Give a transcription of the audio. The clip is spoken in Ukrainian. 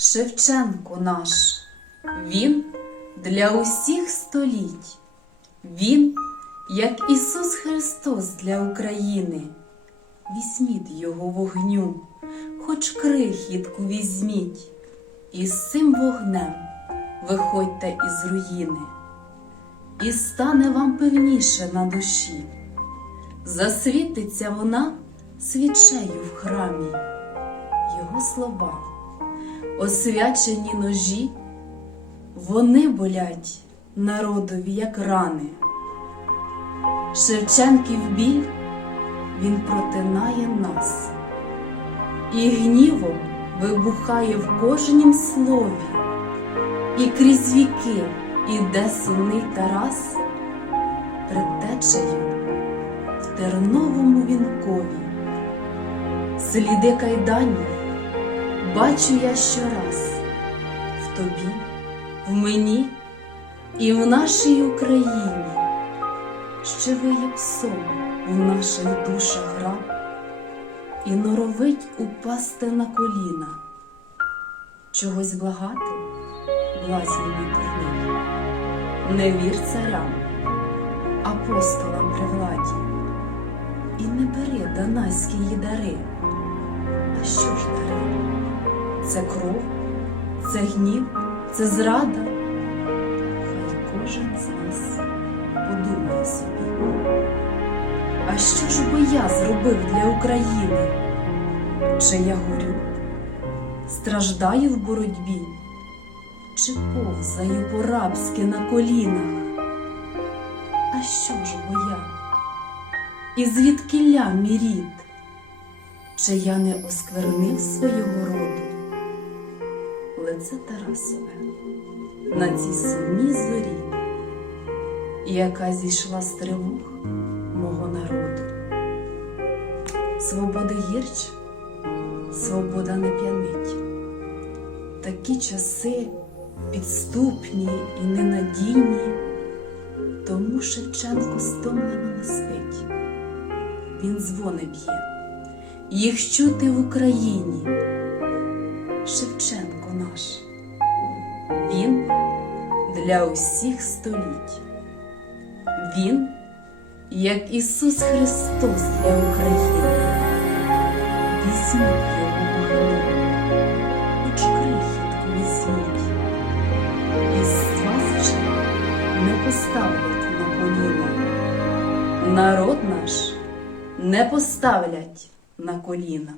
Шевченко наш, він для усіх століть, він, як Ісус Христос для України. Візьміть його вогню, хоч крихітку візьміть, і з цим вогнем виходьте із руїни, і стане вам певніше на душі. Засвітиться вона свічею в храмі, його слова, освячені ножі, вони болять народові, як рани. Шевченків біль він протинає нас, і гнівом вибухає в кожнім слові, і крізь віки іде сумний Тарас, предтечею в терновому вінкові. Сліди кайданів бачу я щораз в тобі, в мені і в нашій Україні, ще виє псом у наших душах гра і норовить упасти на коліна, чогось благати, блазні дурний, не вір царям, апостолам при владі, і не бери данайські її дари. Це кров, це гнів, це зрада. Хай кожен з нас подумає собі. А що ж би я зробив для України? Чи я горю, страждаю в боротьбі, чи повзаю по-рабськи на колінах? А що ж бо я? І звідкиля мій рід? Чи я не осквернив свого роду? Лице Тарасове на цій сумній зорі, яка зійшла з тривог мого народу. Свободи гірч, свобода не п'янить. Такі часи підступні і ненадійні, тому Шевченко стомлено не спить. Він дзвони б'є, їх чути в Україні. Шевченко наш, він для усіх століть. Він, як Ісус Христос для України. Візьміть його хоч крихітку візьміть, і з вас вже не поставлять на коліна. Народ наш не поставлять на коліна.